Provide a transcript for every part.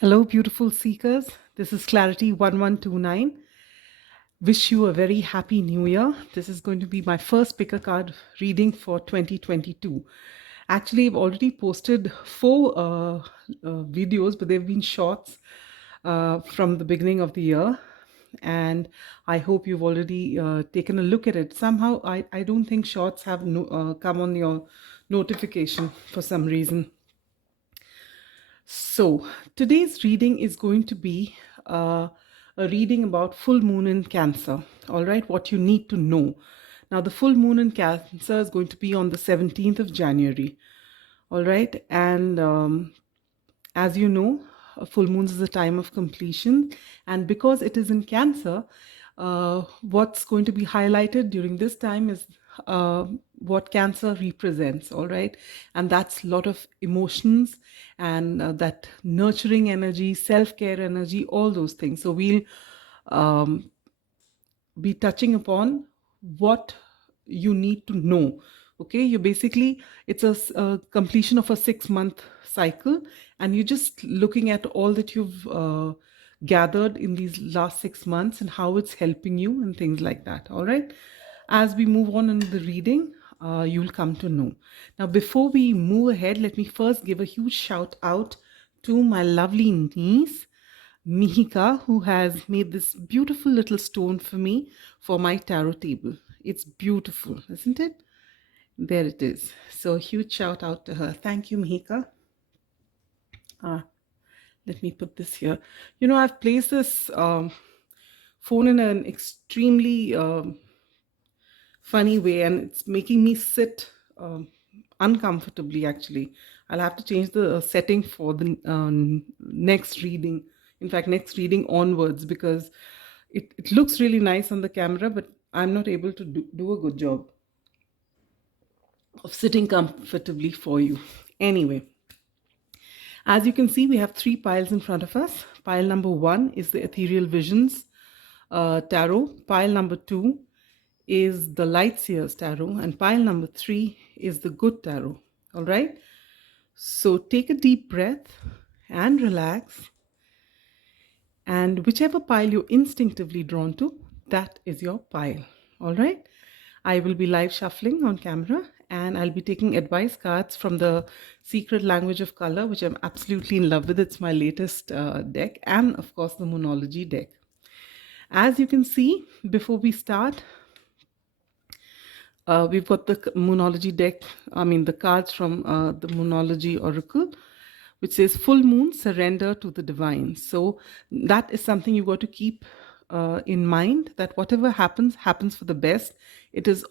Hello, beautiful seekers. This is Clarity 1129. Wish you a very happy new year. This is going to be my first picker card reading for 2022. Actually, I've already posted four videos, but they've been shorts from the beginning of the year. And I hope you've already taken a look at it. Somehow, I don't think shorts have come on your notification for some reason. So, today's reading is going to be a reading about full moon in Cancer. All right, what you need to know. Now, the full moon in Cancer is going to be on the 17th of January. All right, and as you know, full moons is a time of completion, and because it is in Cancer, what's going to be highlighted during this time is what Cancer represents, all right? And that's a lot of emotions and that nurturing energy, self care energy, all those things. So we'll um, be touching upon what you need to know. Okay, you basically, it's a completion of a 6 month cycle, and you're just looking at all that you've gathered in these last 6 months and how it's helping you and things like that. All right, as we move on in the reading, you'll come to know. Now, before we move ahead, let me first give a huge shout out to my lovely niece Mihika, who has made this beautiful little stone for me for my tarot table. It's beautiful, isn't it? There it is. So, a huge shout out to her. Thank you, Mihika. Ah, let me put this here. You know, I've placed this phone in an extremely funny way, and it's making me sit uncomfortably. Actually, I'll have to change the setting for the next reading. In fact, next reading onwards, because it looks really nice on the camera, but I'm not able to do a good job of sitting comfortably for you. Anyway, as you can see, we have three piles in front of us. Pile number one is the Ethereal Visions tarot. Pile number two is the Light Seers tarot. And pile number three is the Good tarot. All right. So take a deep breath and relax. And whichever pile you're instinctively drawn to, that is your pile. All right. I will be live shuffling on camera, and I'll be taking advice cards from the Secret Language of Color, which I'm absolutely in love with. It's my latest deck, and of course, the Moonology deck. As you can see, before we start, we've got the Moonology deck, the cards from the Moonology Oracle, which says full moon, surrender to the divine. So that is something you got to keep in mind, that whatever happens for the best. It is,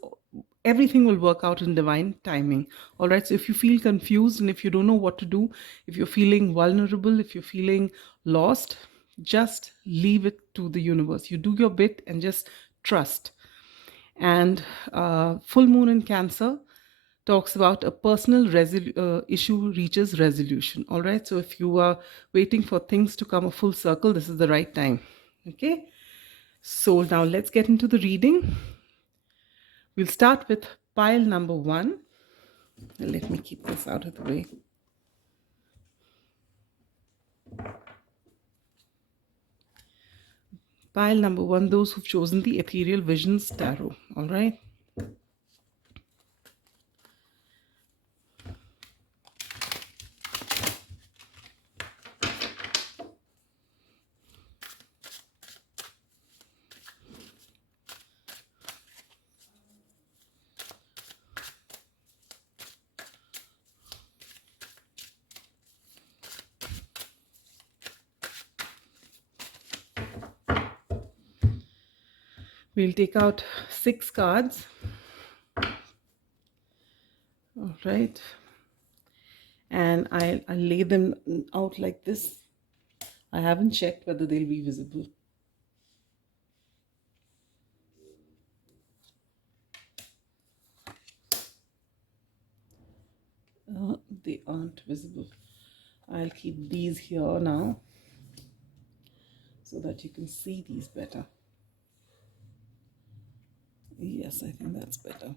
everything will work out in divine timing. All right, so if you feel confused and if you don't know what to do, if you're feeling vulnerable, if you're feeling lost, just leave it to the universe. You do your bit and just trust. And full moon in Cancer talks about a personal issue reaches resolution. All right, so if you are waiting for things to come a full circle, this is the right time. Okay, so now let's get into the reading. We'll start with pile number one. Let me keep this out of the way. Pile number one, those who've chosen the Ethereal Visions Tarot. All right. We'll take out 6 cards. All right. And I'll lay them out like this. I haven't checked whether they'll be visible. They aren't visible. I'll keep these here now so that you can see these better. Yes, I think that's better.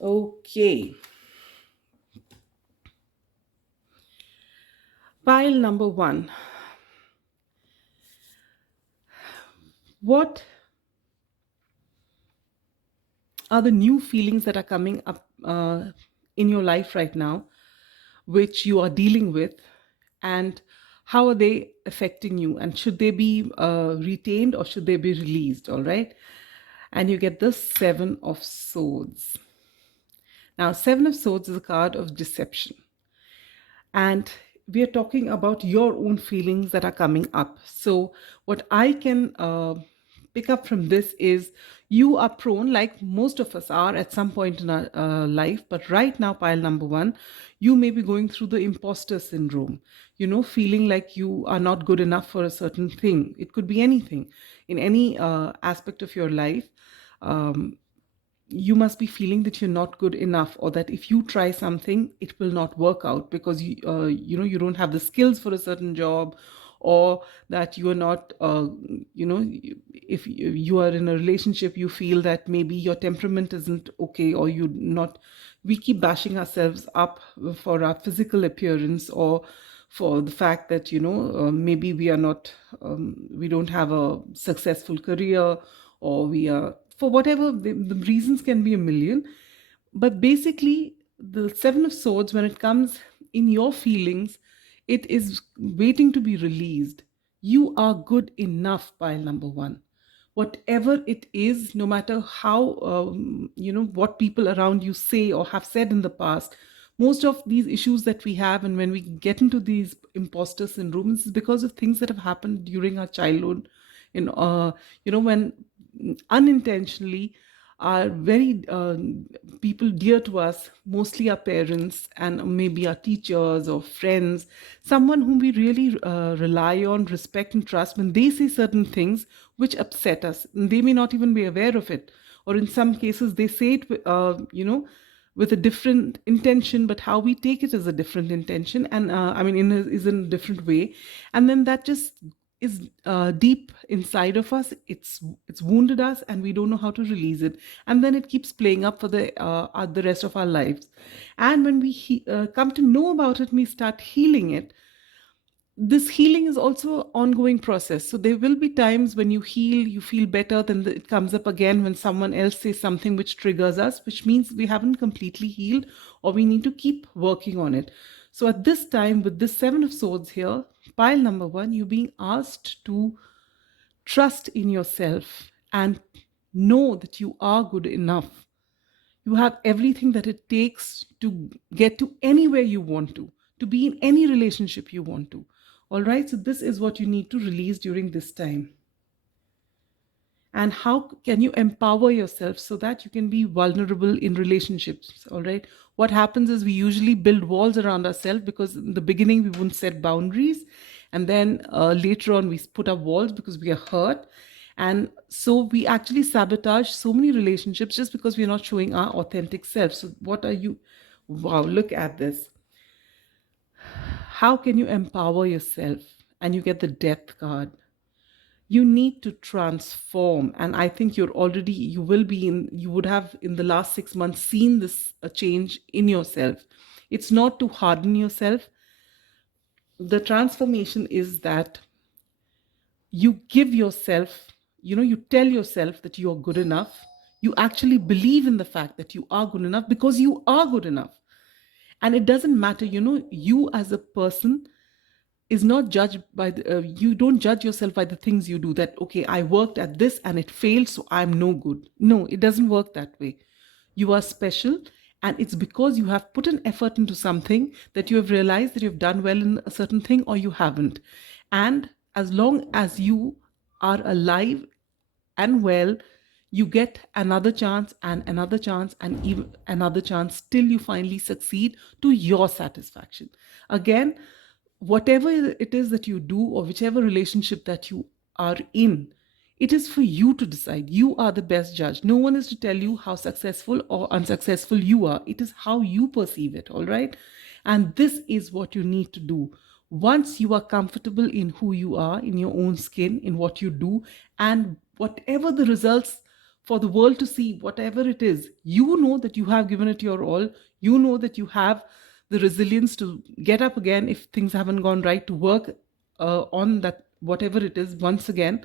Okay. Pile number one. What are the new feelings that are coming up in your life right now, which you are dealing with, and how are they affecting you? And should they be retained or should they be released? All right. And you get the Seven of Swords. Now, Seven of Swords is a card of deception. And we are talking about your own feelings that are coming up. So, what I can pick up from this is you are prone, like most of us are at some point in our life, but right now, pile number one, you may be going through the imposter syndrome, feeling like you are not good enough for a certain thing. It could be anything in any aspect of your life. Um, you must be feeling that you're not good enough, or that if you try something it will not work out because you don't have the skills for a certain job, or that you are not if you are in a relationship, you feel that maybe your temperament isn't okay, or you not we keep bashing ourselves up for our physical appearance, or for the fact that maybe we are not we don't have a successful career, or we are, for whatever the reasons can be a million. But basically, the Seven of Swords, when it comes in your feelings, it is waiting to be released. You are good enough, pile number one. Whatever it is, no matter how, what people around you say or have said in the past, most of these issues that we have, and when we get into these imposter syndromes, is because of things that have happened during our childhood, when unintentionally are very people dear to us, mostly our parents and maybe our teachers or friends, someone whom we really rely on, respect, and trust, when they say certain things which upset us, and they may not even be aware of it, or in some cases they say it, with a different intention, but how we take it as a different intention, and is in a different way, and then that just is deep inside of us. It's wounded us, and we don't know how to release it, and then it keeps playing up for the rest of our lives. And when we come to know about it, we start healing it. This healing is also an ongoing process. So there will be times when you heal, you feel better, then it comes up again when someone else says something which triggers us, which means we haven't completely healed, or we need to keep working on it. So at this time, with this Seven of Swords here, pile number one, you're being asked to trust in yourself and know that you are good enough. You have everything that it takes to get to anywhere you want to be in any relationship you want to. All right, so this is what you need to release during this time. And how can you empower yourself so that you can be vulnerable in relationships? All right, what happens is we usually build walls around ourselves because in the beginning we won't set boundaries, and then later on we put up walls because we are hurt, and so we actually sabotage so many relationships just because we're not showing our authentic self. So what are you, wow, look at this. How can you empower yourself? And you get the Death card. You need to transform, and I think you will be in, you would have in the last 6 months seen this a change in yourself. It's not to harden yourself. The transformation is that you give yourself, you tell yourself that you are good enough. You actually believe in the fact that you are good enough because you are good enough. And it doesn't matter, you as a person is not judged by you don't judge yourself by the things you do, that okay, I worked at this and it failed, so I'm no good. No, it doesn't work that way. You are special, and it's because you have put an effort into something that you have realized that you've done well in a certain thing, or you haven't. And as long as you are alive and well, you get another chance and another chance and even another chance till you finally succeed to your satisfaction. Again, whatever it is that you do, or whichever relationship that you are in, it is for you to decide. You are the best judge. No one is to tell you how successful or unsuccessful you are. It is how you perceive it, all right? And this is what you need to do. Once you are comfortable in who you are, in your own skin, in what you do, and whatever the results for the world to see whatever it is. You know that you have given it your all. You know that you have the resilience to get up again if things haven't gone right, to work on that, whatever it is, once again.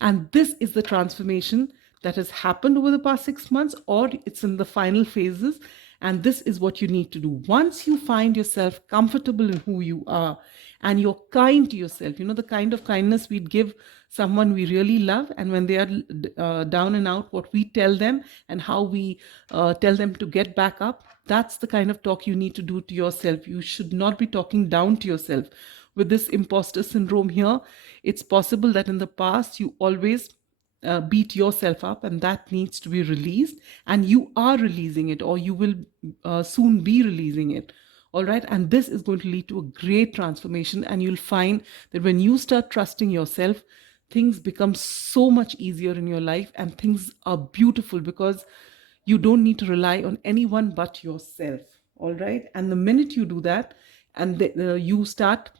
And this is the transformation that has happened over the past 6 months, or it's in the final phases. And this is what you need to do. Once you find yourself comfortable in who you are and you're kind to yourself, the kind of kindness we'd give someone we really love, and when they are down and out, what we tell them and how we tell them to get back up, that's the kind of talk you need to do to yourself. You should not be talking down to yourself. With this imposter syndrome here, it's possible that in the past you always beat yourself up, and that needs to be released, and you are releasing it, or you will soon be releasing it. All right, and this is going to lead to a great transformation, and you'll find that when you start trusting yourself, things become so much easier in your life, and things are beautiful because you don't need to rely on anyone but yourself. All right, and the minute you do that, and you start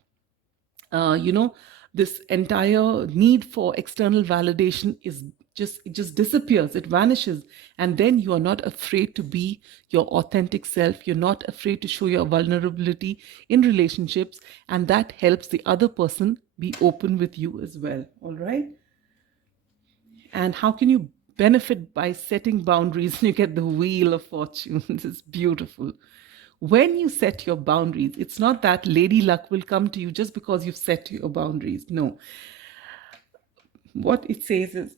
this entire need for external validation it just disappears, it vanishes. And then you are not afraid to be your authentic self. You're not afraid to show your vulnerability in relationships, and that helps the other person be open with you as well. All right. And how can you benefit by setting boundaries? You get the Wheel of Fortune. This is beautiful. When you set your boundaries, it's not that lady luck will come to you just because you've set your boundaries. No. What it says is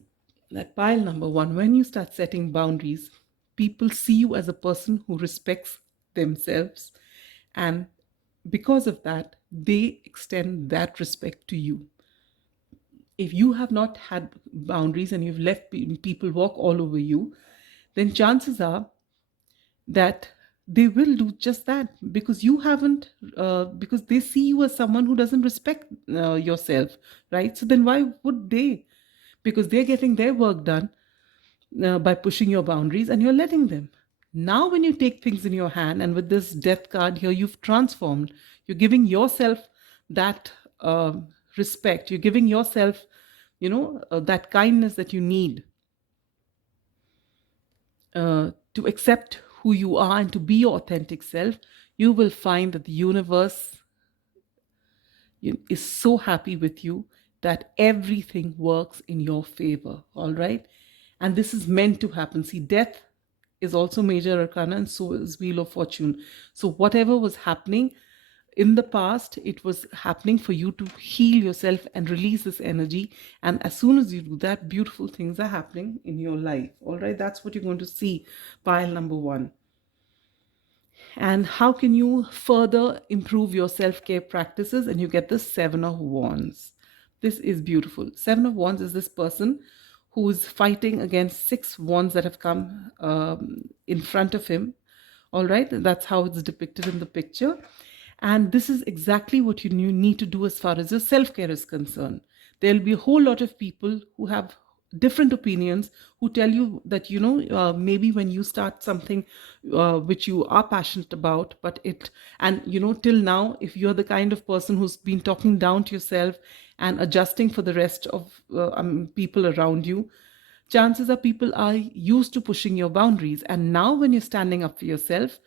that pile number one, when you start setting boundaries, people see you as a person who respects themselves. And because of that, they extend that respect to you. If you have not had boundaries and you've let people walk all over you, then chances are that they will do just that, because you haven't, because they see you as someone who doesn't respect yourself, right? So then why would they? Because they're getting their work done by pushing your boundaries, and you're letting them. Now, when you take things in your hand, and with this death card here, you've transformed. You're giving yourself that respect. You're giving yourself, that kindness that you need to accept who you are and to be your authentic self. You will find that the universe is so happy with you that everything works in your favor. All right. And this is meant to happen. See, death is also major arcana, and so is Wheel of Fortune. So whatever was happening in the past, it was happening for you to heal yourself and release this energy. And as soon as you do that, beautiful things are happening in your life. All right, that's what you're going to see, pile number one. And how can you further improve your self-care practices? And you get the Seven of Wands. This is beautiful. Seven of Wands is this person who is fighting against 6 wands that have come in front of him. All right, that's how it's depicted in the picture. And this is exactly what you need to do as far as your self-care is concerned. There'll be a whole lot of people who have different opinions, who tell you that, maybe when you start something which you are passionate about, till now, if you're the kind of person who's been talking down to yourself and adjusting for the rest of people around you, chances are people are used to pushing your boundaries. And now when you're standing up for yourself,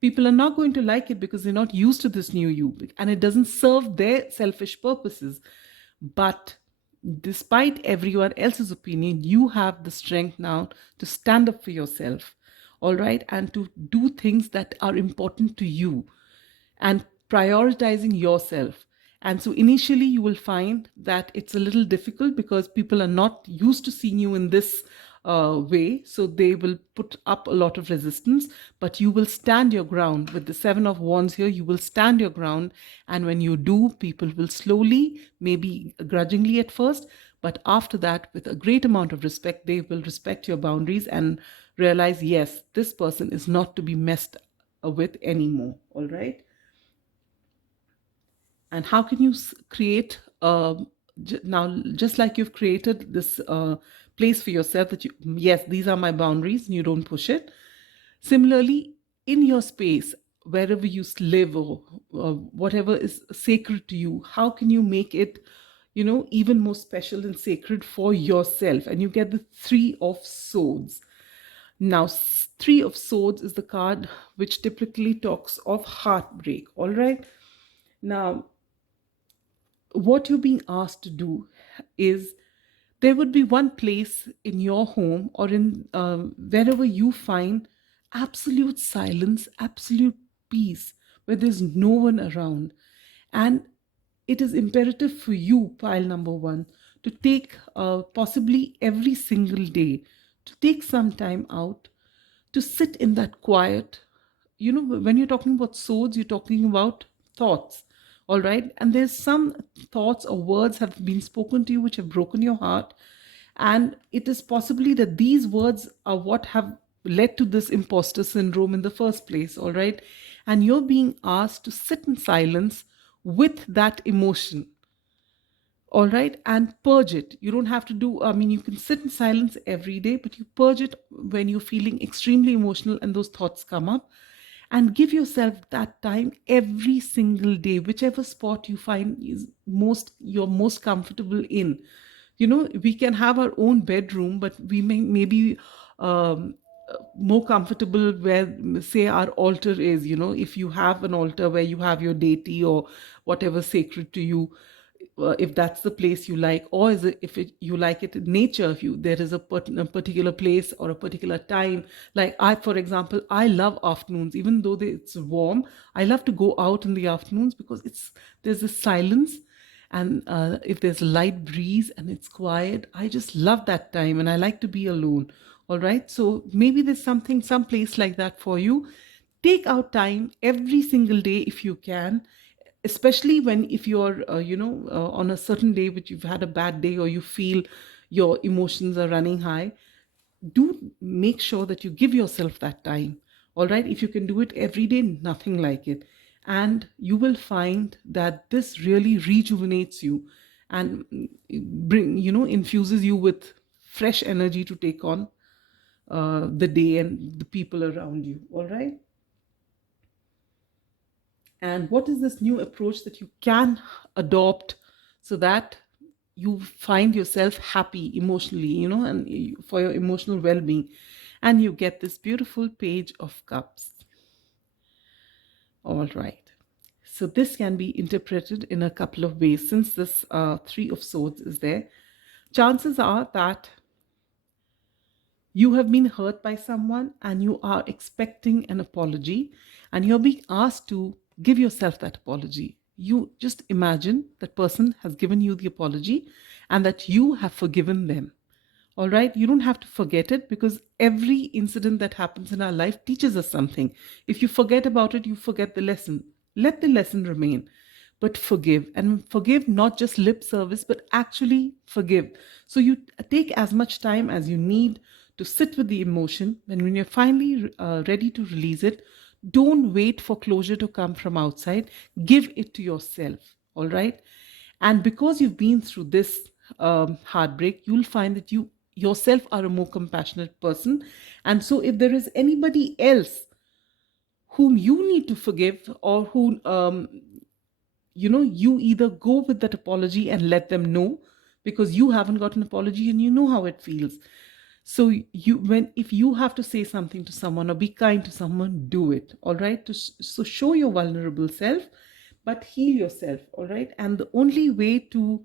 people are not going to like it because they're not used to this new you, and it doesn't serve their selfish purposes. But despite everyone else's opinion, you have the strength now to stand up for yourself, all right, and to do things that are important to you and prioritizing yourself. And so initially you will find that it's a little difficult because people are not used to seeing you in this way. So they will put up a lot of resistance, but you will stand your ground. With the Seven of Wands here, you will stand your ground. And when you do, people will slowly, maybe grudgingly at first, but after that, with a great amount of respect, they will respect your boundaries and realize, yes, this person is not to be messed with anymore. All right. And how can you create now, just like you've created this place for yourself that yes, these are my boundaries, and you don't push it. Similarly, in your space, wherever you live, or whatever is sacred to you, how can you make it even more special and sacred for yourself. And you get the Three of Swords. Now, Three of Swords is the card which typically talks of heartbreak. All right. Now, what you're being asked to do is, there would be one place in your home or in wherever you find absolute silence, absolute peace, where there's no one around. And it is imperative for you, pile number one, to take possibly every single day, to take some time out to sit in that quiet. When you're talking about swords, you're talking about thoughts. All right. And there's some thoughts or words have been spoken to you which have broken your heart. And it is possibly that these words are what have led to this imposter syndrome in the first place. All right. And you're being asked to sit in silence with that emotion. All right. And purge it. You don't have to do, you can sit in silence every day, but you purge it when you're feeling extremely emotional and those thoughts come up. And give yourself that time every single day, whichever spot you find is you're most comfortable in. We can have our own bedroom, but we maybe more comfortable where, say, our altar is. If you have an altar where you have your deity or whatever sacred to you, if that's the place you like, or is it, you like it in nature, if there is a particular place or a particular time. Like for example, I love afternoons. Even though it's warm, I love to go out in the afternoons because there's a silence, and if there's a light breeze and it's quiet, I just love that time, and I like to be alone. All right, so maybe there's some place like that for you. Take out time every single day if you can, especially if you're on a certain day which you've had a bad day, or you feel your emotions are running high. Do make sure that you give yourself that time. All right, if you can do it every day, nothing like it. And you will find that this really rejuvenates you and infuses you with fresh energy to take on the day and the people around you. All right. And what is this new approach that you can adopt so that you find yourself happy emotionally, and for your emotional well-being? And you get this beautiful Page of Cups. All right. So this can be interpreted in a couple of ways. Since this Three of Swords is there, chances are that you have been hurt by someone and you are expecting an apology, and you're being asked to give yourself that apology. You just imagine that person has given you the apology and that you have forgiven them. All right, you don't have to forget it, because every incident that happens in our life teaches us something. If you forget about it, you forget the lesson. Let the lesson remain, but forgive. And forgive not just lip service, but actually forgive. So you take as much time as you need to sit with the emotion. And when you're finally ready to release it, don't wait for closure to come from outside. Give it to yourself. All right. And because you've been through this heartbreak, you'll find that you yourself are a more compassionate person. And so if there is anybody else whom you need to forgive, or who you either go with that apology and let them know, because you haven't got an apology and you know how it feels. So if you have to say something to someone or be kind to someone, do it. All right. So show your vulnerable self, but heal yourself. All right. And the only way to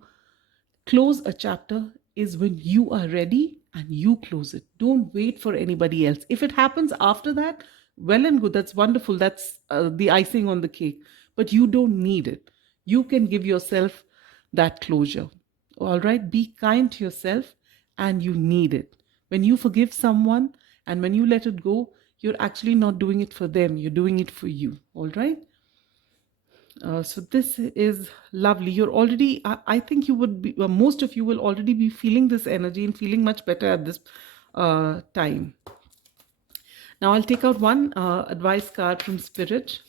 close a chapter is when you are ready and you close it. Don't wait for anybody else. If it happens after that, well and good. That's wonderful. That's the icing on the cake. But you don't need it. You can give yourself that closure. All right. Be kind to yourself, and you need it. When you forgive someone and when you let it go, you're actually not doing it for them. You're doing it for you. All right. So this is lovely. You're already, I think you would be, most of you will already be feeling this energy and feeling much better at this time. Now I'll take out one advice card from Spirit.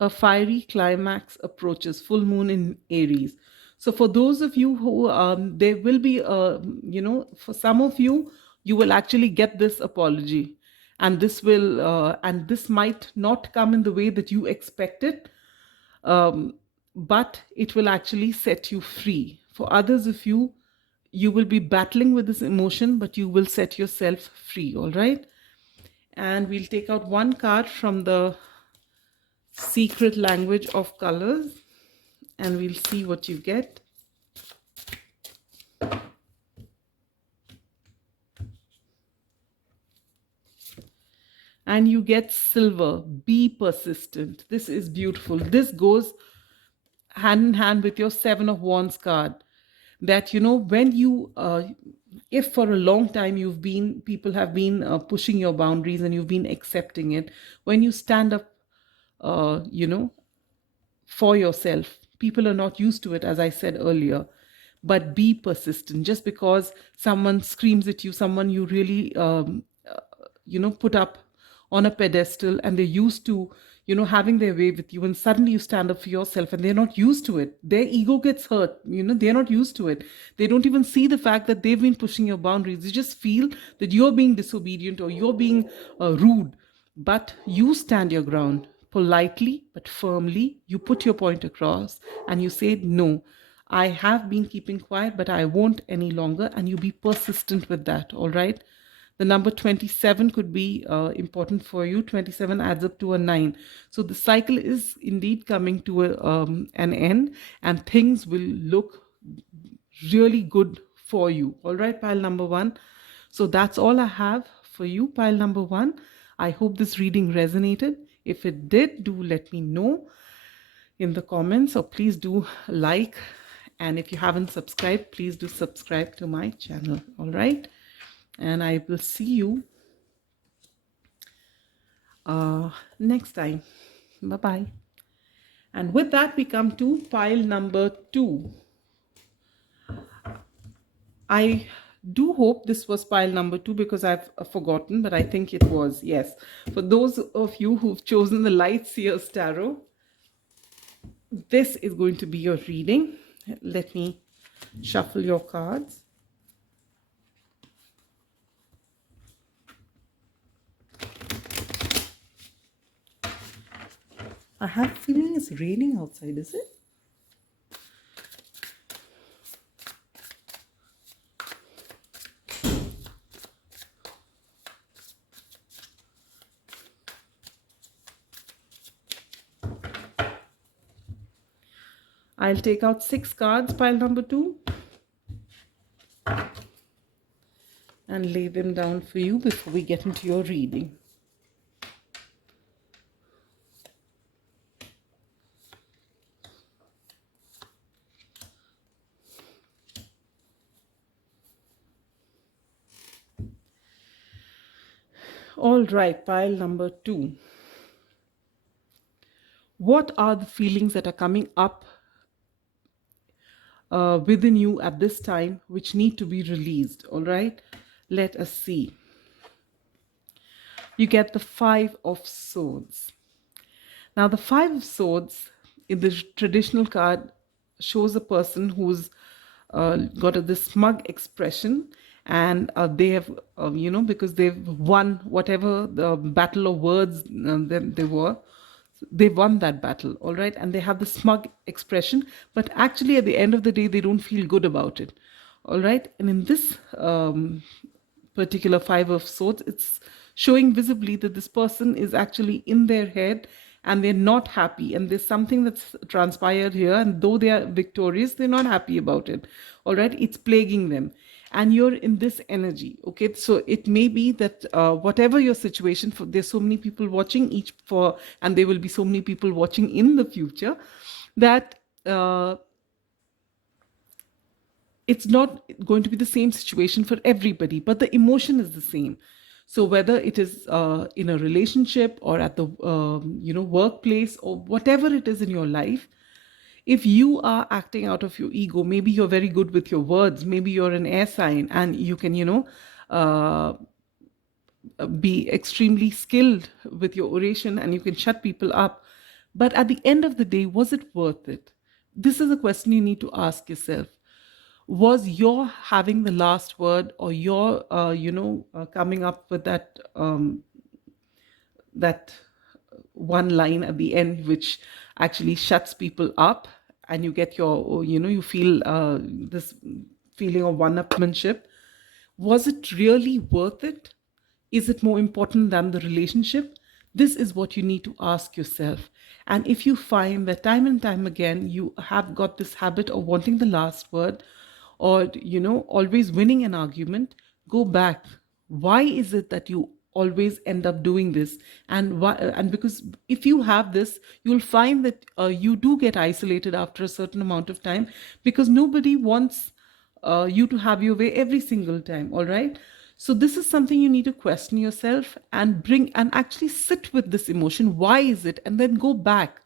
A fiery climax approaches, full moon in Aries. So for those of you who, there will be, for some of you, you will actually get this apology. and this might not come in the way that you expect it, but it will actually set you free. For others of you, you will be battling with this emotion, but you will set yourself free. All right. And we'll take out one card from the secret language of colors, and we'll see what you get. And you get silver. Be persistent. This is beautiful. This goes hand in hand with your Seven of Wands card. That, when you, if for a long time people have been pushing your boundaries and you've been accepting it, when you stand up, for yourself, people are not used to it, as I said earlier. But be persistent. Just because someone screams at you, someone you really, put up on a pedestal, and they're used to, having their way with you, and suddenly you stand up for yourself and they're not used to it. Their ego gets hurt. They're not used to it. They don't even see the fact that they've been pushing your boundaries. They just feel that you're being disobedient or you're being rude. But you stand your ground politely but firmly. You put your point across and you say, no, I have been keeping quiet, but I won't any longer. And you be persistent with that. All right. The number 27 could be important for you. 27 adds up to a 9. So the cycle is indeed coming to an end, and things will look really good for you. All right, pile number 1. So that's all I have for you, pile number 1. I hope this reading resonated. If it did, do let me know in the comments, or please do like. And if you haven't subscribed, please do subscribe to my channel. All right. And I will see you next time. Bye-bye. And with that, we come to pile number 2. I do hope this was pile number 2, because I've forgotten, but I think it was. Yes. For those of you who've chosen the Light Seers Tarot, this is going to be your reading. Let me shuffle your cards. I have a feeling it's raining outside, is it? I'll take out 6 cards, pile number 2, and lay them down for you before we get into your reading. All right, pile number 2. What are the feelings that are coming up within you at this time, which need to be released? All right, let us see. You get the 5 of Swords. Now, the 5 of Swords in the traditional card shows a person who's got this smug expression, and they have, because they've won whatever the battle of words they won that battle. All right. And they have the smug expression, but actually at the end of the day, they don't feel good about it. All right. And in this particular 5 of Swords, it's showing visibly that this person is actually in their head and they're not happy, and there's something that's transpired here, and though they are victorious, they're not happy about it. All right. It's plaguing them, and you're in this energy. Okay. So it may be that whatever your situation, there's so many people watching and there will be so many people watching in the future, that it's not going to be the same situation for everybody, but the emotion is the same. So whether it is in a relationship or at the workplace or whatever it is in your life, if you are acting out of your ego, maybe you're very good with your words, maybe you're an air sign and you can be extremely skilled with your oration and you can shut people up, but at the end of the day, was it worth it? This is a question you need to ask yourself. Was your having the last word, or your coming up with that that one line at the end which actually shuts people up, and you get your, you feel this feeling of one-upmanship. Was it really worth it? Is it more important than the relationship? This is what you need to ask yourself. And if you find that time and time again you have got this habit of wanting the last word, or always winning an argument, go back. Why is it that you always end up doing this? And why? And because if you have this, you'll find that you do get isolated after a certain amount of time, because nobody wants you to have your way every single time. All right. So this is something you need to question yourself and bring and actually sit with this emotion. Why is it? And then go back.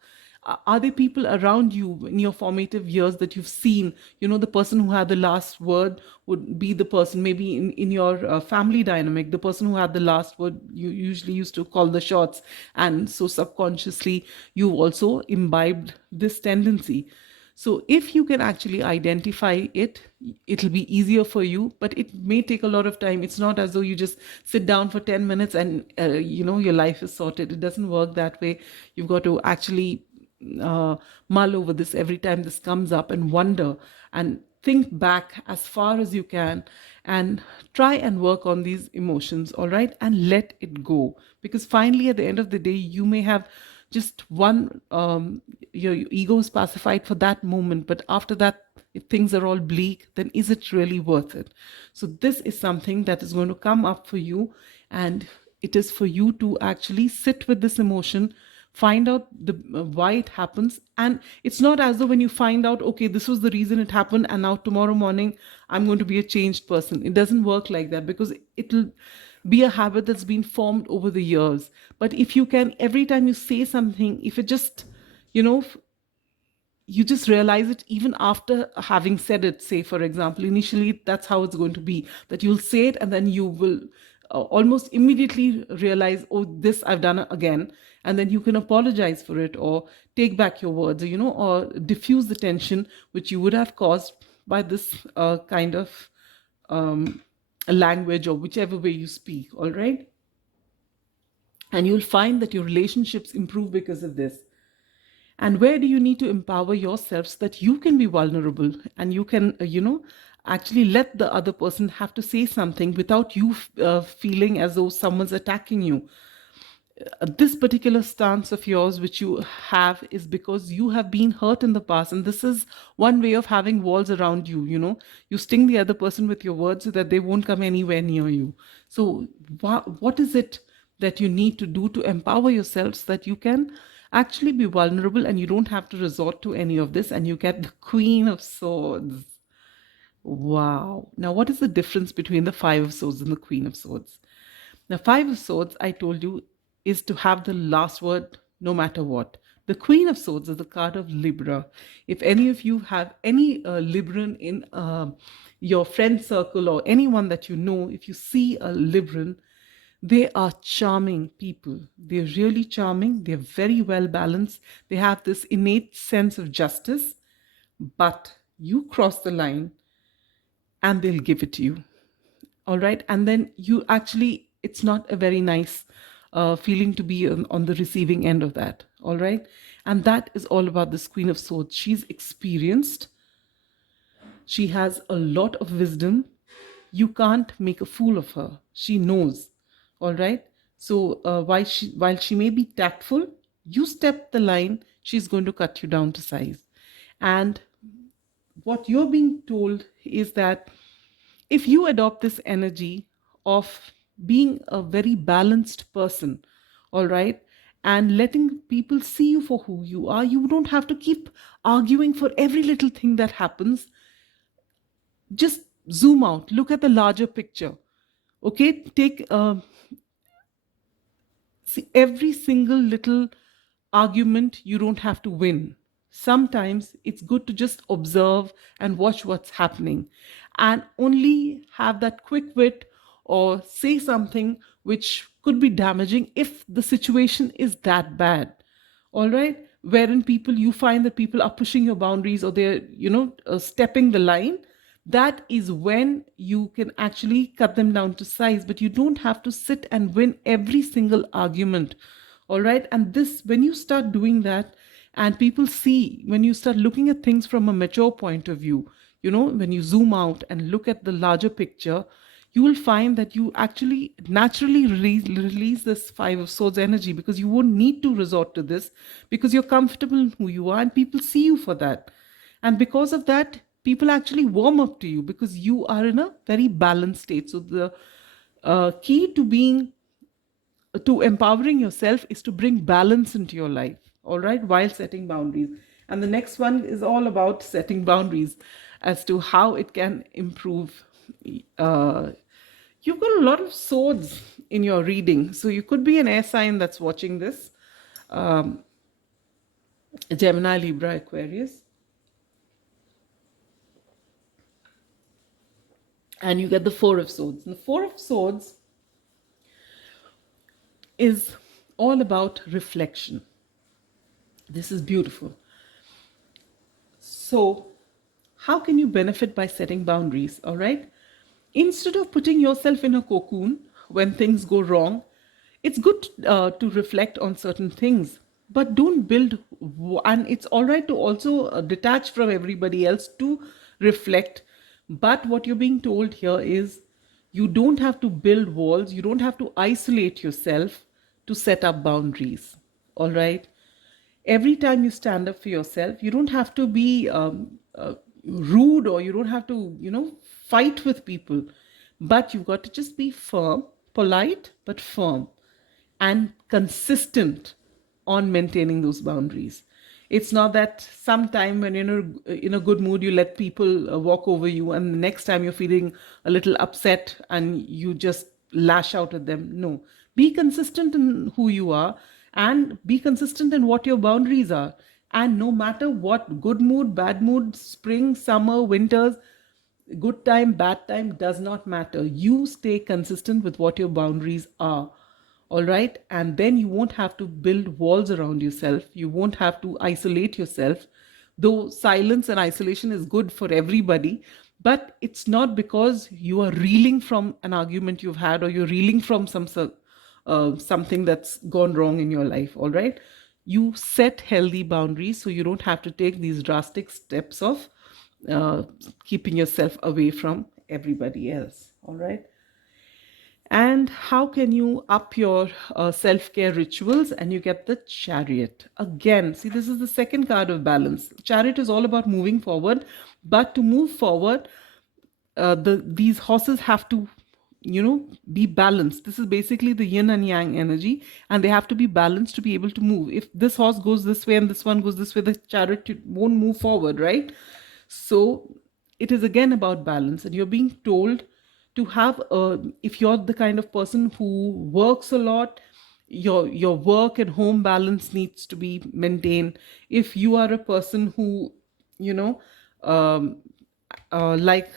Are there people around you in your formative years that you've seen? The person who had the last word would be the person, maybe in your family dynamic, the person who had the last word, you usually used to call the shots. And so subconsciously, you've also imbibed this tendency. So if you can actually identify it, it'll be easier for you, but it may take a lot of time. It's not as though you just sit down for 10 minutes and, your life is sorted. It doesn't work that way. You've got to actually mull over this every time this comes up and wonder and think back as far as you can and try and work on these emotions, all right, and let it go. Because finally, at the end of the day, you may have just one, your ego is pacified for that moment, but after that, if things are all bleak, then is it really worth it? So this is something that is going to come up for you, and it is for you to actually sit with this emotion, find out the why it happens. And it's not as though when you find out, okay, this was the reason it happened, and now tomorrow morning I'm going to be a changed person. It doesn't work like that, because it'll be a habit that's been formed over the years. But if you can, every time you say something, if it just, you know, you just realize it even after having said it. Say, for example, initially that's how it's going to be, that you'll say it and then you will almost immediately realize, oh, this I've done again. And then you can apologize for it, or take back your words, or diffuse the tension which you would have caused by this kind of language, or whichever way you speak. All right. And you'll find that your relationships improve because of this. And where do you need to empower yourself so that you can be vulnerable and you can, actually let the other person have to say something without you feeling as though someone's attacking you? This particular stance of yours which you have is because you have been hurt in the past, and this is one way of having walls around you. You sting the other person with your words so that they won't come anywhere near you. So what is it that you need to do to empower yourself so that you can actually be vulnerable and you don't have to resort to any of this, and you get the Queen of Swords? Wow. Now, what is the difference between the Five of Swords and the Queen of Swords? The Five of Swords, I told you, is to have the last word no matter what. The Queen of Swords is the card of Libra. If any of you have any Libran in your friend circle, or anyone that you know, if you see a Libran, they are charming people. They're really charming. They're very well balanced. They have this innate sense of justice, but you cross the line and they'll give it to you. All right. And then you actually, it's not a very nice feeling to be on the receiving end of that. All right. And that is all about this Queen of Swords. She's experienced. She has a lot of wisdom. You can't make a fool of her. She knows. All right. So while she may be tactful, you step the line, she's going to cut you down to size. And what you're being told is that if you adopt this energy of being a very balanced person, all right, and letting people see you for who you are, you don't have to keep arguing for every little thing that happens. Just zoom out, look at the larger picture. Okay, take see, every single little argument you don't have to win. Sometimes it's good to just observe and watch what's happening, and only have that quick wit or say something which could be damaging if the situation is that bad. All right, wherein you find that people are pushing your boundaries, or they're stepping the line, that is when you can actually cut them down to size. But you don't have to sit and win every single argument. All right. And this, when you start doing that, and people see, when you start looking at things from a mature point of view, when you zoom out and look at the larger picture, you will find that you actually naturally release this Five of Swords energy, because you won't need to resort to this, because you're comfortable in who you are and people see you for that. And because of that, people actually warm up to you because you are in a very balanced state. So the key to empowering yourself is to bring balance into your life, all right, while setting boundaries. And the next one is all about setting boundaries as to how it can improve. uh, you've got a lot of swords in your reading, so you could be an air sign that's watching this. Gemini, Libra, Aquarius. And you get the Four of Swords. And the Four of Swords is all about reflection. This is beautiful. So, how can you benefit by setting boundaries? All right. Instead of putting yourself in a cocoon when things go wrong, it's good to reflect on certain things, but don't build. And it's all right to also detach from everybody else to reflect. But what you're being told here is you don't have to build walls, you don't have to isolate yourself to set up boundaries. All right. Every time you stand up for yourself, you don't have to be rude, or you don't have to, fight with people. But you've got to just be firm, polite, but firm, and consistent on maintaining those boundaries. It's not that sometime when you're in a good mood, you let people walk over you, and the next time you're feeling a little upset and you just lash out at them. No, be consistent in who you are, and be consistent in what your boundaries are. And no matter what, good mood, bad mood, spring, summer, winters, good time, bad time, does not matter. You stay consistent with what your boundaries are. All right. And then you won't have to build walls around yourself. You won't have to isolate yourself. Though silence and isolation is good for everybody, but it's not because you are reeling from an argument you've had, or you're reeling from something that's gone wrong in your life. All right. You set healthy boundaries so you don't have to take these drastic steps of uh, keeping yourself away from everybody else. All right. And how can you up your self-care rituals? And you get the Chariot. Again, see, this is the second card of balance. Chariot is all about moving forward, but to move forward, these horses have to, be balanced. This is basically the yin and yang energy, and they have to be balanced to be able to move. If this horse goes this way and this one goes this way, the chariot won't move forward, right? So it is again about balance, and you're being told to have if you're the kind of person who works a lot, your work and home balance needs to be maintained. If you are a person who, you know um, like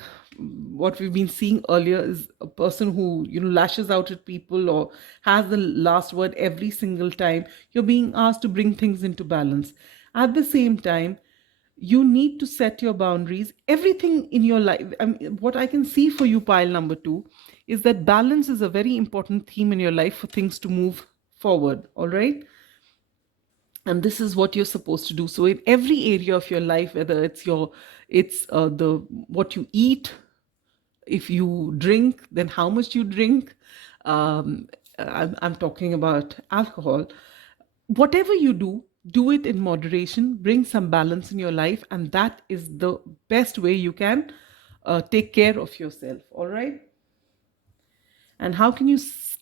what we've been seeing earlier, is a person who, lashes out at people or has the last word every single time, you're being asked to bring things into balance. At the same time, you need to set your boundaries. Everything in your life, I mean, what I can see for you, pile number 2, is that balance is a very important theme in your life for things to move forward. All right. And this is what you're supposed to do. So in every area of your life, whether it's the what you eat, if you drink, then how much you drink. I'm talking about alcohol. Whatever you do it in moderation, bring some balance in your life, and that is the best way you can take care of yourself. All right. And how can you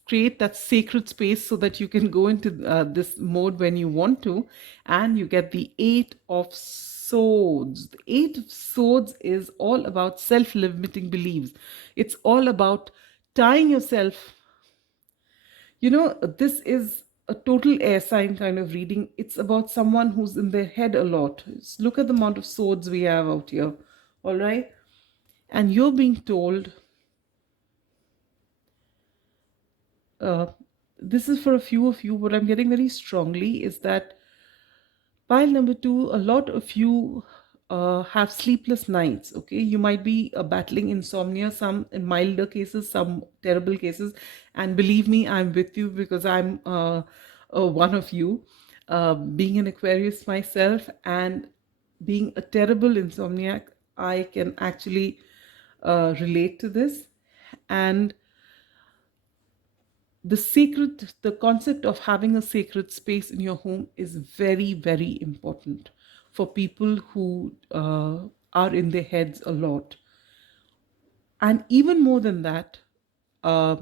create that sacred space so that you can go into this mode when you want to? And you get the Eight of Swords. The Eight of Swords is all about self-limiting beliefs. It's all about tying yourself. This is a total air sign kind of reading. It's about someone who's in their head a lot. Just look at the amount of swords we have out here. All right. And you're being told, uh, this is for a few of you, what I'm getting very strongly is that pile number 2, a lot of you have sleepless nights. Okay, you might be battling insomnia, some in milder cases, some terrible cases, and believe me, I'm with you because I'm one of you. Being an Aquarius myself and being a terrible insomniac, I can actually relate to this. And the concept of having a sacred space in your home is very, very important for people who are in their heads a lot. And even more than that, uh,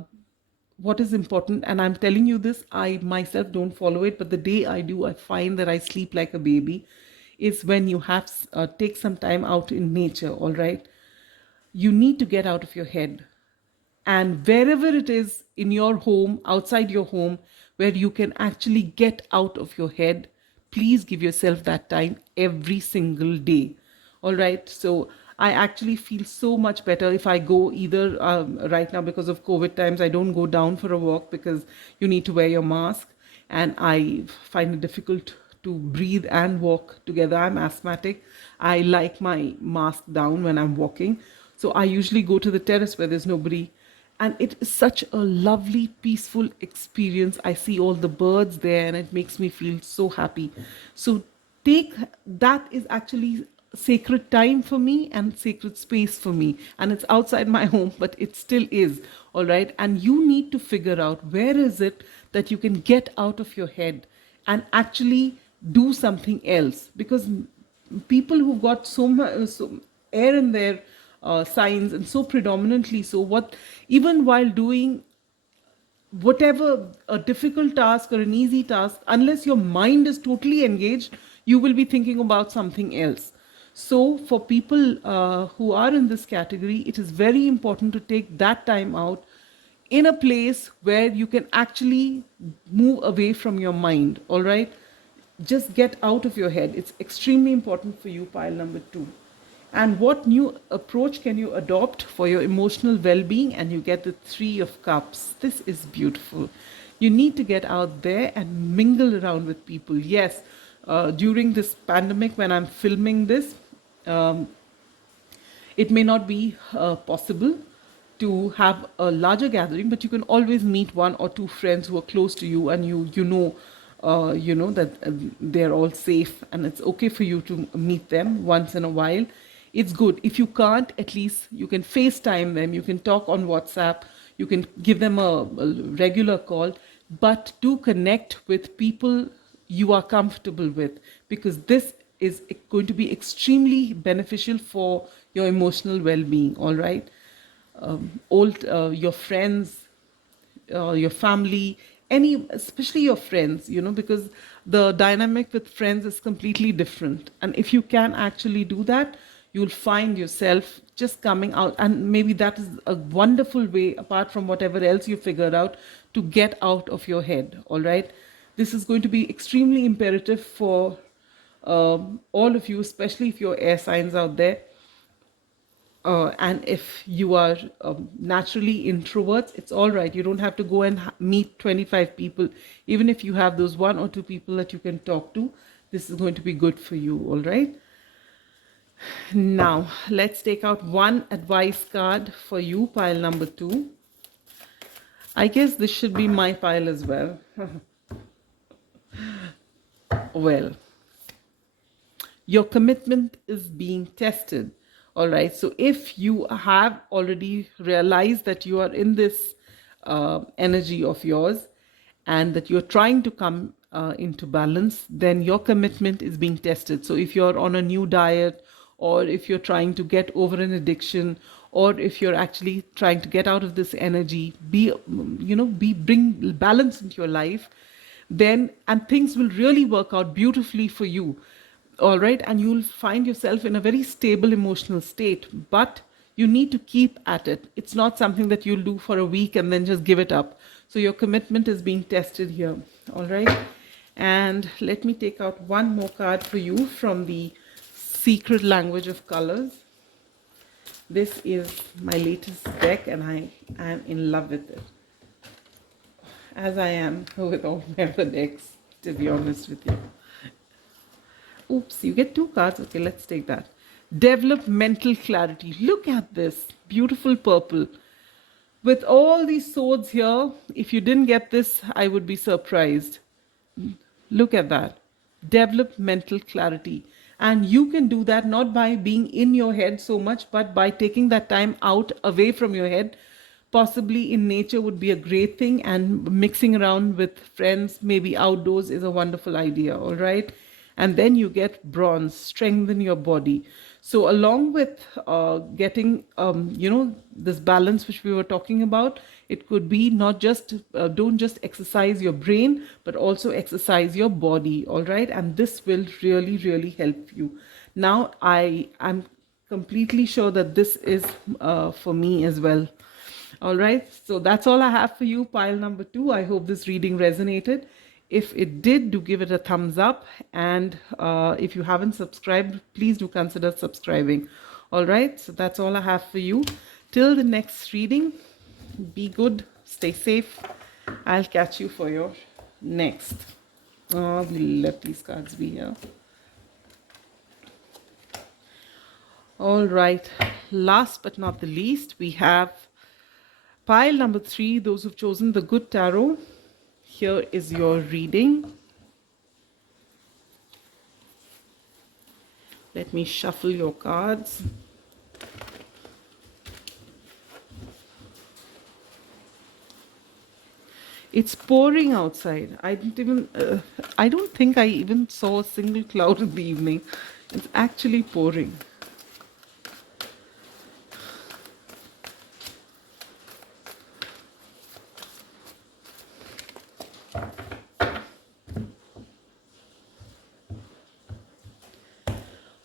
what is important, and I'm telling you this, I myself don't follow it, but the day I do, I find that I sleep like a baby, is when you have take some time out in nature. All right, you need to get out of your head. And wherever it is in your home, outside your home, where you can actually get out of your head, please give yourself that time every single day. All right. So I actually feel so much better if I go either right now because of COVID times, I don't go down for a walk because you need to wear your mask. And I find it difficult to breathe and walk together. I'm asthmatic. I like my mask down when I'm walking. So I usually go to the terrace where there's nobody, and it is such a lovely peaceful experience. I see all the birds there and it makes me feel so happy. So take that is actually sacred time for me and sacred space for me, and it's outside my home but it still is. All right, and you need to figure out where is it that you can get out of your head and actually do something else, because people who've got so air in their signs, and so predominantly so, what even while doing whatever a difficult task or an easy task, unless your mind is totally engaged, you will be thinking about something else. So for people who are in this category, it is very important to take that time out in a place where you can actually move away from your mind. All right, just get out of your head. It's extremely important for you, pile number 2. And what new approach can you adopt for your emotional well-being? And you get the 3 of Cups. This is beautiful. You need to get out there and mingle around with people. Yes, during this pandemic, when I'm filming this, um, it may not be possible to have a larger gathering, but you can always meet 1 or 2 friends who are close to you, and you know that they're all safe, and it's okay for you to meet them once in a while. It's good. If you can't, at least you can FaceTime them, you can talk on WhatsApp, you can give them a regular call, but do connect with people you are comfortable with, because this is going to be extremely beneficial for your emotional well-being. All right, your friends, your family, especially your friends, because the dynamic with friends is completely different. And if you can actually do that, you'll find yourself just coming out. And maybe that is a wonderful way, apart from whatever else you figured out, to get out of your head. All right. This is going to be extremely imperative for all of you, especially if you're air signs out there. And if you are naturally introverts, it's all right. You don't have to go and meet 25 people. Even if you have those 1 or 2 people that you can talk to, this is going to be good for you. All right. Now, let's take out one advice card for you, pile number 2. I guess this should be my pile as well. Well, your commitment is being tested. All right. So if you have already realized that you are in this energy of yours and that you're trying to come into balance, then your commitment is being tested. So if you're on a new diet, or if you're trying to get over an addiction, or if you're actually trying to get out of this energy, bring balance into your life, then and things will really work out beautifully for you. All right, and you'll find yourself in a very stable emotional state, but you need to keep at it. It's not something that you'll do for a week and then just give it up. So your commitment is being tested here. All right, and let me take out one more card for you from the Secret Language of Colors. This is my latest deck and I am in love with it, as I am with all my other decks, to be honest with you. Oops, you get 2 cards. Okay, let's take that. Develop mental clarity. Look at this beautiful purple. With all these swords here, if you didn't get this, I would be surprised. Look at that. Develop mental clarity. And you can do that not by being in your head so much, but by taking that time out away from your head. Possibly in nature would be a great thing, and mixing around with friends, maybe outdoors, is a wonderful idea. All right. And then you get bronze, strengthen your body. So along with getting this balance which we were talking about, it could be not just don't just exercise your brain, but also exercise your body. All right. And this will really, really help you. Now I am completely sure that this is for me as well. All right, so that's all I have for you, pile number 2. I hope this reading resonated. If it did, do give it a thumbs up. And if you haven't subscribed, please do consider subscribing. All right, so that's all I have for you. Till the next reading, be good, stay safe. I'll catch you for your next. We'll let these cards be here. All right, last but not the least, we have pile number 3, those who've chosen the Good Tarot. Here is your reading. Let me shuffle your cards. It's pouring outside. I don't think I even saw a single cloud in the evening. It's actually pouring.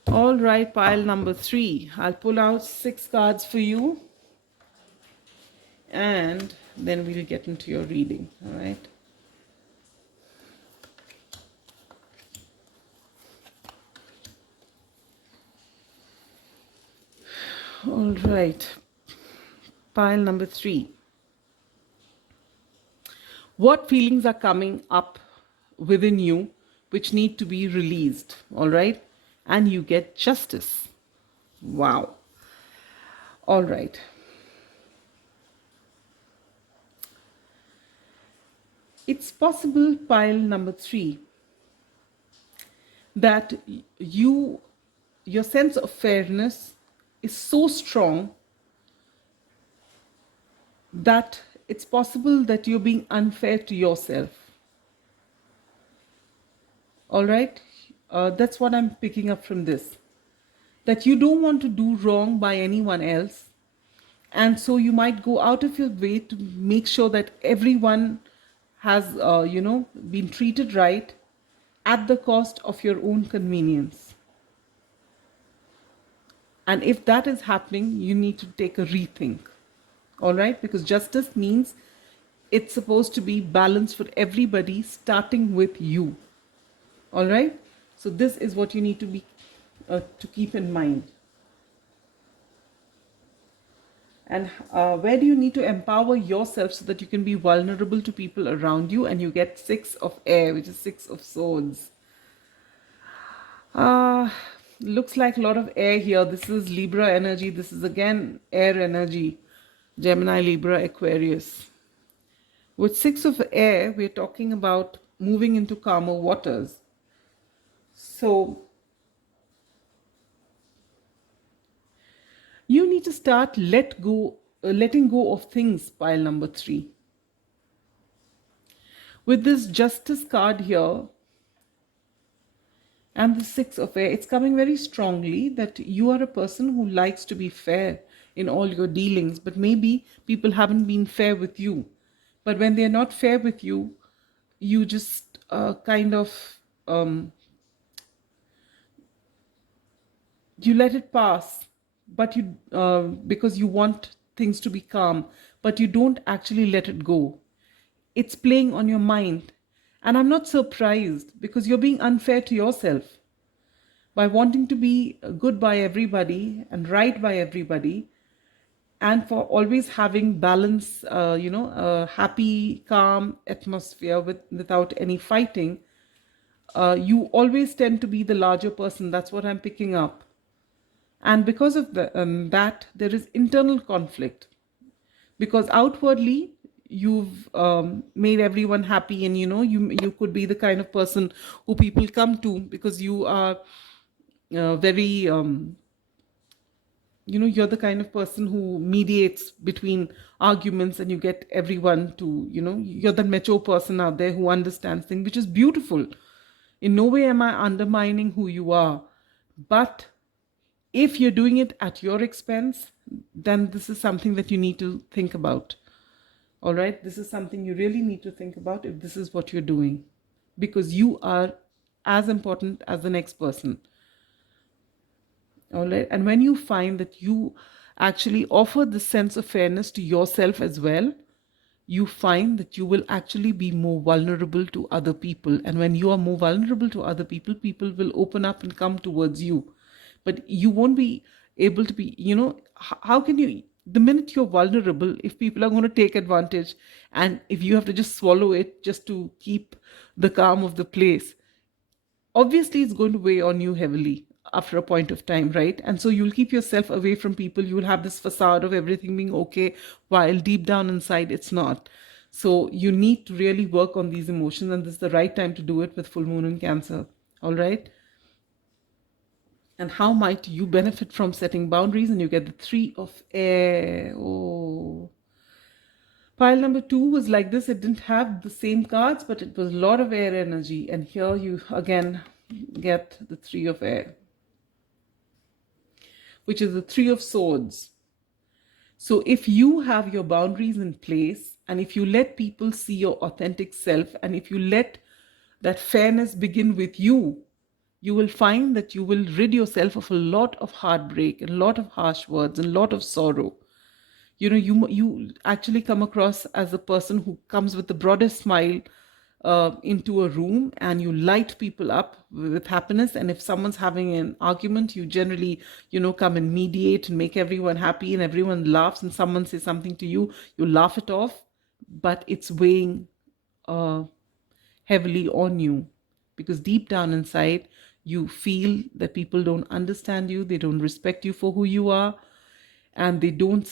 All right, pile number 3. I'll pull out 6 cards for you, and then we'll get into your reading. All right. All right, pile number 3. What feelings are coming up within you which need to be released? All right. And you get justice. Wow. All right. It's possible, pile number 3, that your sense of fairness is so strong that it's possible that you're being unfair to yourself. All right. That's what I'm picking up from this. That you don't want to do wrong by anyone else. And so you might go out of your way to make sure that everyone has, been treated right at the cost of your own convenience. And if that is happening, you need to take a rethink. All right? Because justice means it's supposed to be balanced for everybody, starting with you. All right? So this is what you need to be to keep in mind. And where do you need to empower yourself so that you can be vulnerable to people around you? And you get 6 of air, which is 6 of swords. Looks like a lot of air here. This is Libra energy. This is again air energy. Gemini, Libra, Aquarius. With 6 of air, we're talking about moving into calmer waters. So you need to start letting go of things, pile number 3. With this justice card here and the 6 of air, it's coming very strongly that you are a person who likes to be fair in all your dealings, but maybe people haven't been fair with you. But when they're not fair with you, you just you let it pass, but you because you want things to be calm, but you don't actually let it go. It's playing on your mind. And I'm not surprised, because you're being unfair to yourself by wanting to be good by everybody and right by everybody, and for always having balance, a happy, calm atmosphere without any fighting. You always tend to be the larger person. That's what I'm picking up. And because of that, there is internal conflict, because outwardly you've made everyone happy, and you could be the kind of person who people come to because you are very you're the kind of person who mediates between arguments, and you get everyone to, you're the mature person out there who understands things, which is beautiful. In no way am I undermining who you are, but if you're doing it at your expense, then this is something that you need to think about. All right, this is something you really need to think about if this is what you're doing, because you are as important as the next person. All right, and when you find that you actually offer this sense of fairness to yourself as well, you find that you will actually be more vulnerable to other people. And when you are more vulnerable to other people, people will open up and come towards you. But you won't be able to be, how can you, the minute you're vulnerable, if people are going to take advantage, and if you have to just swallow it just to keep the calm of the place, obviously it's going to weigh on you heavily after a point of time, right? And so you'll keep yourself away from people. You'll have this facade of everything being okay, while deep down inside it's not. So you need to really work on these emotions, and this is the right time to do it with full moon in Cancer. All right. And how might you benefit from setting boundaries? And you get the 3 of Air. Oh, pile number 2 was like this. It didn't have the same cards, but it was a lot of air energy. And here you again get the 3 of Air, which is the 3 of Swords. So if you have your boundaries in place, and if you let people see your authentic self, and if you let that fairness begin with you, you will find that you will rid yourself of a lot of heartbreak and a lot of harsh words and a lot of sorrow. You actually come across as a person who comes with the broadest smile into a room, and you light people up with happiness. And if someone's having an argument, you generally, come and mediate and make everyone happy, and everyone laughs, and someone says something to you, you laugh it off, but it's weighing heavily on you, because deep down inside you feel that people don't understand you, they don't respect you for who you are, and they don't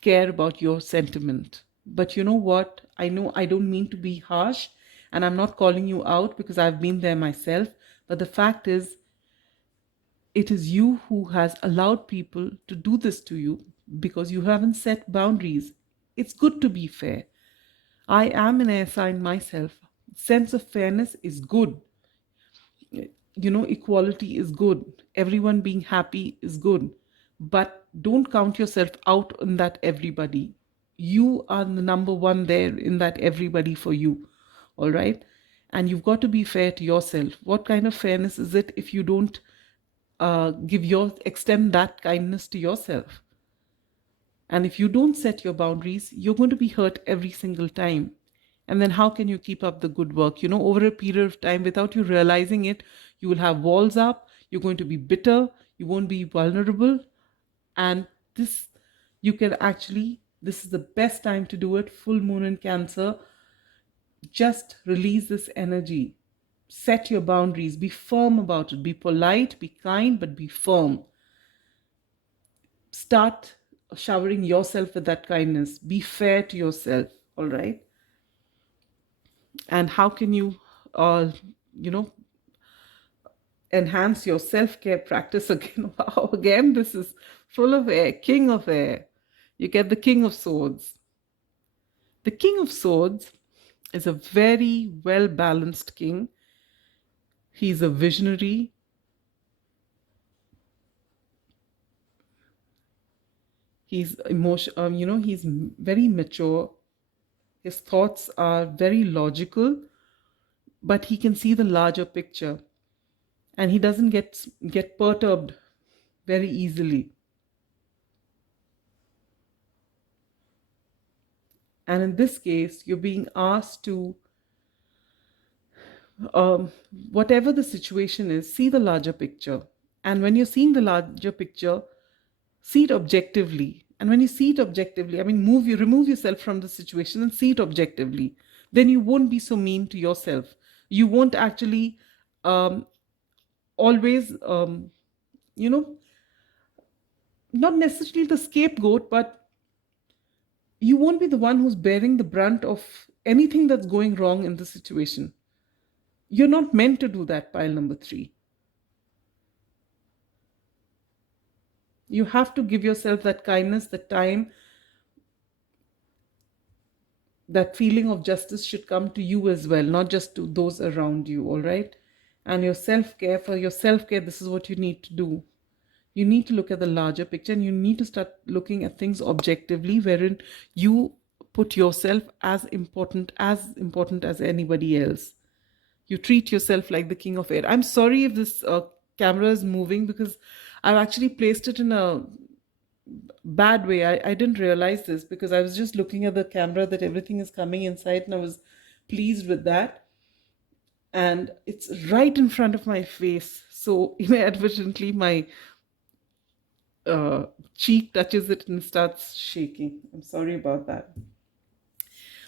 care about your sentiment. But you know what? I know I don't mean to be harsh, and I'm not calling you out because I've been there myself. But the fact is, it is you who has allowed people to do this to you because you haven't set boundaries. It's good to be fair. I am an air sign myself. Sense of fairness is good. Equality is good. Everyone being happy is good. But don't count yourself out in that everybody. You are the number one there in that everybody for you. All right. And you've got to be fair to yourself. What kind of fairness is it if you don't extend that kindness to yourself? And if you don't set your boundaries, you're going to be hurt every single time. And then how can you keep up the good work? Over a period of time, without you realizing it, you will have walls up, you're going to be bitter, you won't be vulnerable. And this is the best time to do it. Full moon in Cancer. Just release this energy. Set your boundaries. Be firm about it. Be polite, be kind, but be firm. Start showering yourself with that kindness. Be fair to yourself. All right. And how can you, enhance your self-care practice again? Wow, again, this is full of air. King of Air. You get the King of Swords. The King of Swords is a very well-balanced king. He's a visionary. He's he's very mature. His thoughts are very logical, but he can see the larger picture, and he doesn't get perturbed very easily. And in this case, you're being asked to, whatever the situation is, see the larger picture. And when you're seeing the larger picture, see it objectively. And when you see it objectively, remove yourself from the situation and see it objectively. Then you won't be so mean to yourself. You won't actually always, not necessarily the scapegoat, but you won't be the one who's bearing the brunt of anything that's going wrong in the situation. You're not meant to do that, pile number 3. You have to give yourself that kindness, that time, that feeling of justice should come to you as well, not just to those around you, all right? And your self-care, for your self-care, this is what you need to do. You need to look at the larger picture, and you need to start looking at things objectively, wherein you put yourself as important as anybody else. You treat yourself like the king of air. I'm sorry if this camera is moving, because I've actually placed it in a bad way. I didn't realize this, because I was just looking at the camera that everything is coming inside, and I was pleased with that. And it's right in front of my face. So inadvertently, my cheek touches it and starts shaking. I'm sorry about that.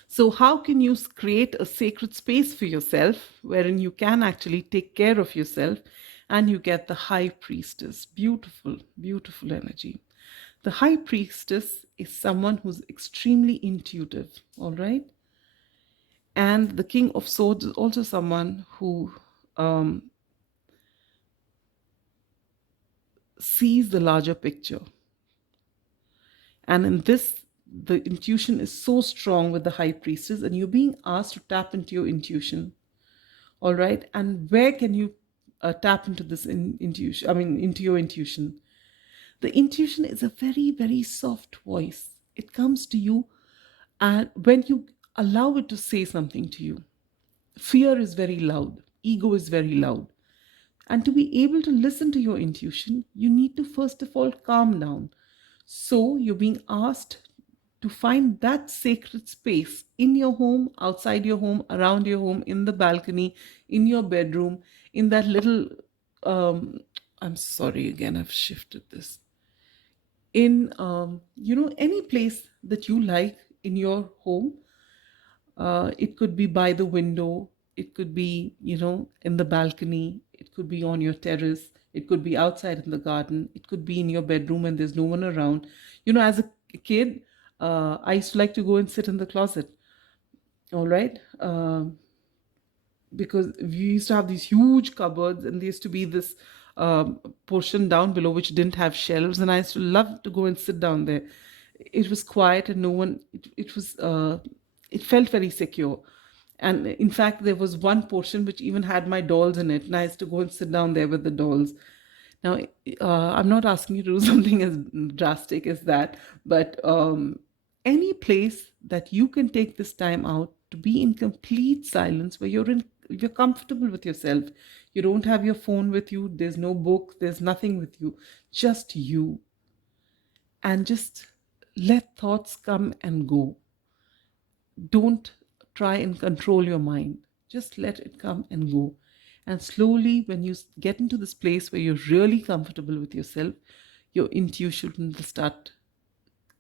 So, how can you create a sacred space for yourself wherein you can actually take care of yourself, and you get the high priestess? Beautiful, beautiful energy. The high priestess is someone who's extremely intuitive, all right? And the king of swords is also someone who sees the larger picture. And in this, the intuition is so strong with the high priestess, and you're being asked to tap into your intuition. All right. And where can you tap into this intuition? I mean, into your intuition. The intuition is a very, very soft voice. It comes to you, and when you allow it to say something to you. Fear is very loud, ego is very loud. And to be able to listen to your intuition, you need to first of all calm down. So you're being asked to find that sacred space in your home, outside your home, around your home, in the balcony, in your bedroom, in that little, I'm sorry, again, I've shifted this. In, any place that you like in your home. It could be by the window. It could be, in the balcony. It could be on your terrace. It could be outside in the garden. It could be in your bedroom and there's no one around. As a kid, I used to like to go and sit in the closet. All right. Because we used to have these huge cupboards, and there used to be this portion down below which didn't have shelves, and I used to love to go and sit down there. It was quiet and no one. It felt very secure. And in fact, there was one portion which even had my dolls in it, and I used to go and sit down there with the dolls. Now, I'm not asking you to do something as drastic as that, but any place that you can take this time out to be in complete silence, where you're comfortable with yourself. You don't have your phone with you. There's no book. There's nothing with you. Just you. And just let thoughts come and go. Don't try and control your mind. Just let it come and go. And slowly, when you get into this place where you're really comfortable with yourself, your intuition will start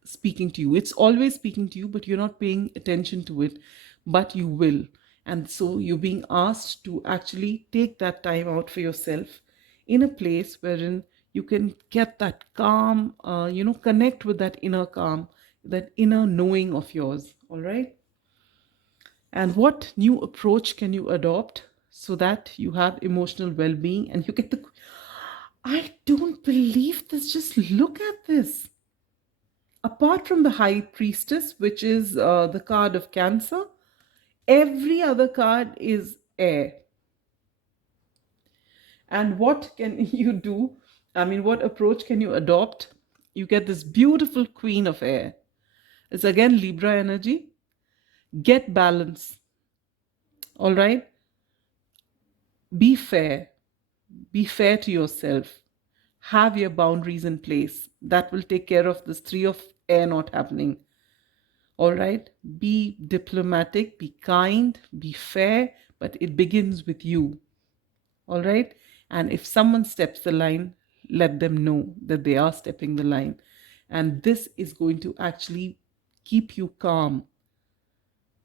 speaking to you. It's always speaking to you, but you're not paying attention to it, but you will. And so you're being asked to actually take that time out for yourself in a place wherein you can get that calm, connect with that inner calm, that inner knowing of yours. All right. And what new approach can you adopt so that you have emotional well-being and you get the... I don't believe this. Just look at this. Apart from the High Priestess, which is the card of Cancer, every other card is air. And what can you do? I mean, what approach can you adopt? You get this beautiful Queen of Air. It's again Libra energy. Get balance. All right? Be fair. Be fair to yourself. Have your boundaries in place. That will take care of this 3 of air not happening. All right? Be diplomatic, be kind, be fair, but it begins with you. All right? And if someone steps the line, let them know that they are stepping the line. And this is going to actually keep you calm.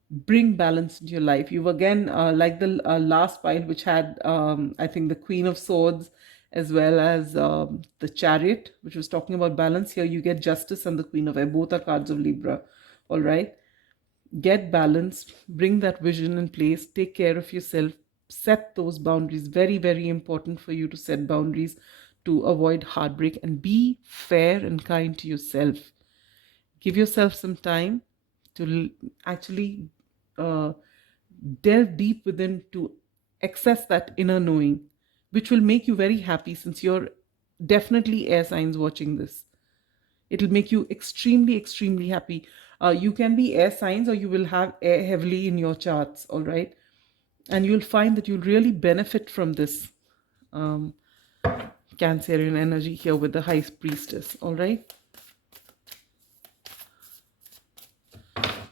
Bring balance into your life. You've again, like the last pile, which had, I think, the Queen of Swords as well as the Chariot, which was talking about balance. Here you get Justice and the Queen of Air. Both are cards of Libra. All right. Get balanced, bring that vision in place, take care of yourself, set those boundaries. Very, very important for you to set boundaries to avoid heartbreak, and be fair and kind to yourself. Give yourself some time to actually delve deep within to access that inner knowing, which will make you very happy, since you're definitely air signs watching this. It'll make you extremely, extremely happy. You can be air signs, or you will have air heavily in your charts, all right? And you'll find that you'll really benefit from this Cancerian energy here with the High Priestess, all right?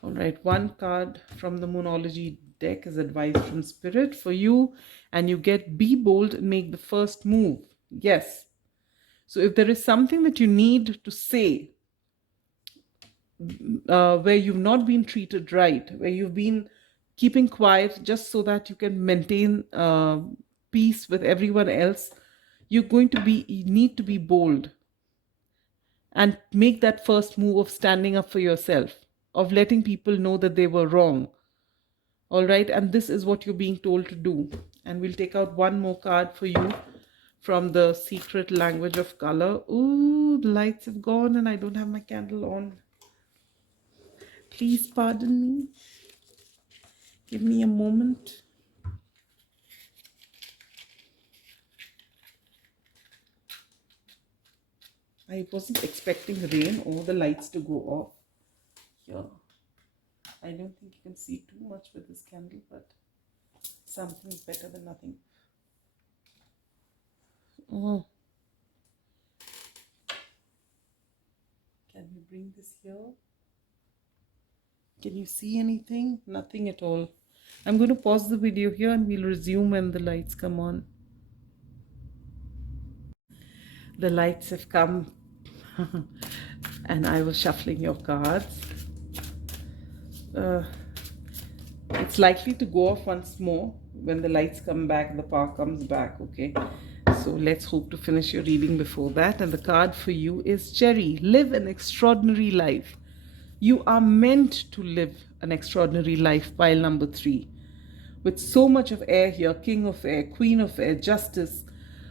All right, one card from the Moonology deck is advice from Spirit for you, and you get be bold and make the first move. Yes. So if there is something that you need to say, where you've not been treated right, where you've been keeping quiet just so that you can maintain peace with everyone else, you need to be bold and make that first move of standing up for yourself, of letting people know that they were wrong. All right, and this is what you're being told to do. And we'll take out one more card for you from the Secret Language of Color. Ooh, the lights have gone and I don't have my candle on. Please pardon me. Give me a moment. I wasn't expecting rain or the lights to go off here. I don't think you can see too much with this candle, but something's better than nothing. Oh. Can we bring this here? Can you see anything? Nothing at all. I'm going to pause the video here and we'll resume when the lights come on. The lights have come and I was shuffling your cards. It's likely to go off once more when the lights come back, the power comes back, okay? So let's hope to finish your reading before that. And the card for you is Cherry. Live an extraordinary life. You are meant to live an extraordinary life, pile number 3. With so much of air here, King of Air, Queen of Air, Justice,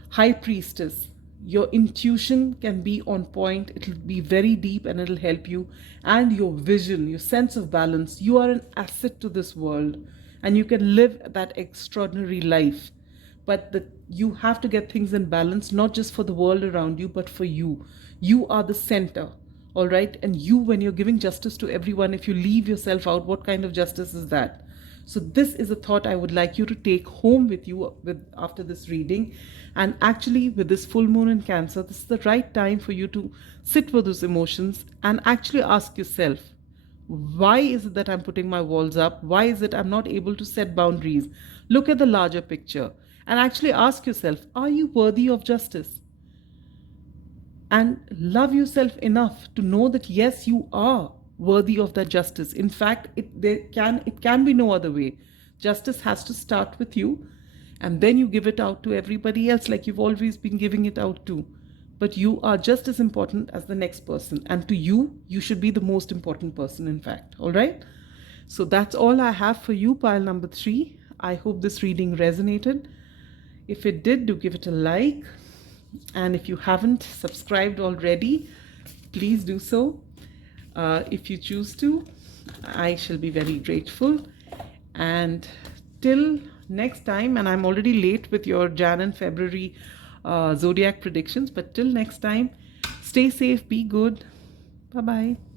High Priestess, your intuition can be on point. It'll be very deep and it'll help you. And your vision, your sense of balance, you are an asset to this world and you can live that extraordinary life. But you have to get things in balance, not just for the world around you, but for you. You are the center. All right. And you, when you're giving justice to everyone, if you leave yourself out, what kind of justice is that? So this is a thought I would like you to take home with you after this reading. And actually with this full moon in Cancer, this is the right time for you to sit with those emotions and actually ask yourself, why is it that I'm putting my walls up? Why is it I'm not able to set boundaries? Look at the larger picture and actually ask yourself, are you worthy of justice? And love yourself enough to know that yes, you are worthy of that justice. In fact, it can be no other way. Justice has to start with you, and then you give it out to everybody else like you've always been giving it out to. But you are just as important as the next person, and to you, you should be the most important person, in fact. All right? So that's all I have for you, pile number 3. I hope this reading resonated. If it did, do give it a like. And if you haven't subscribed already, please do so. If you choose to, I shall be very grateful. And till next time, and I'm already late with your Jan and February zodiac predictions, but till next time, stay safe, be good. Bye-bye.